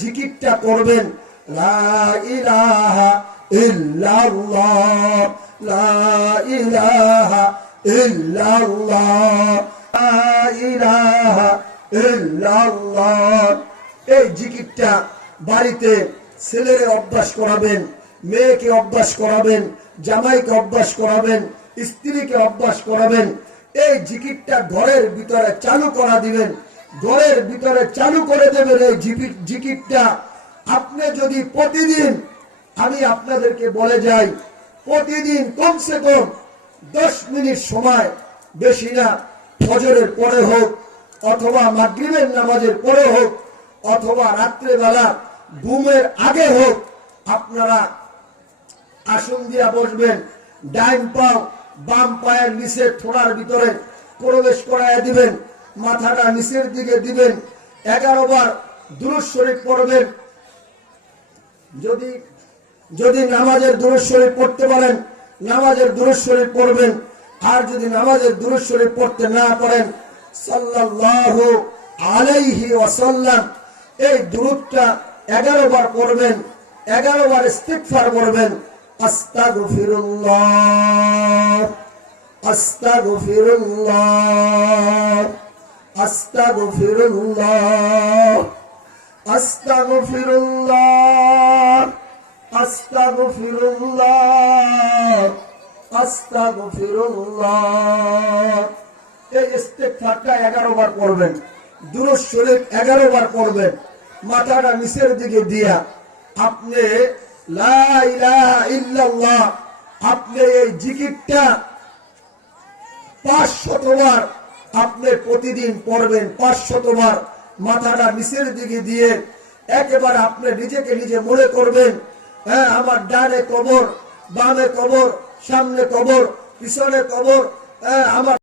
জিকিরটা করবেন, লা ইলাহা ইল্লাল্লাহ, লা ইলাহা ইল্লাল্লাহ, লা ইলাহা ইল্লাল্লাহ। এই জিকিরটা বাড়িতে ছেলেরে অভ্যাস করাবেন, মেয়েকে অভ্যাস করাবেন, জামাইকে অভ্যাস করাবেন, স্ত্রীকে অভ্যাস করাবেন। এই জিকিরটা ঘরের ভিতরে চালু করা দিবেন, ঘরের ভিতরে চালু করে দেবেন। এই জিকিরটা আপনি যদি প্রতিদিন, আমি আপনাদেরকে বলে যাই, প্রতিদিন কমসে কম 10 মিনিট সময়, বেশি না, ফজরের পরে হোক অথবা মাগরিবের নামাজের পরে হোক অথবা রাত্রেবেলা ঘুমের আগে হোক, আপনারা আসন দিয়া বসবেন, ডাইন পাও বাম পায়ের নিচের থোড়ার ভিতরে প্রবেশ করাইয়া দিবেন, মাথাটা নিচের দিকে দিবেন, 11 বার দুরূদ শরীফ পড়বেন। যদি নামাজের দুরূদ শরীফ পড়তে পারেন, নামাজের দুরূদ শরীফ পড়বেন। আর যদি নামাজের দুরূদ শরীফ পড়তে না পারেন, সাল্লাল্লাহু আলাইহি ওয়াসাল্লাম এই দুরূদটা 11 বার পড়বেন, 11 বার ইস্তিগফার করবেন। আস্তাগফিরুল্লাহ, আস্তাগফিরুল্লাহ, আস্তাগফিরুল্লাহ, আস্তাগফিরুল্লাহ, আস্তাগফিরুল্লাহ, আস্তাগফিরুল্লাহ। এই ইস্তিগফারটা 11 বার পড়বেন, দুরূদ শরীফ 11 বার পড়বেন, মাথাটা নিচের দিকে দিয়া আপনি লা ইলাহা ইল্লাল্লাহ, আপনি এই জিকিরটা 500 বার আপনি প্রতিদিন পড়বেন। 500 বার মাথাটা নিচের দিকে দিয়ে একেবারে আপনি নিজেকে নিজে মনে করবেন, হ্যাঁ, আমার ডানে কবর, বামে কবর, সামনে কবর, পিছনে কবর, আমার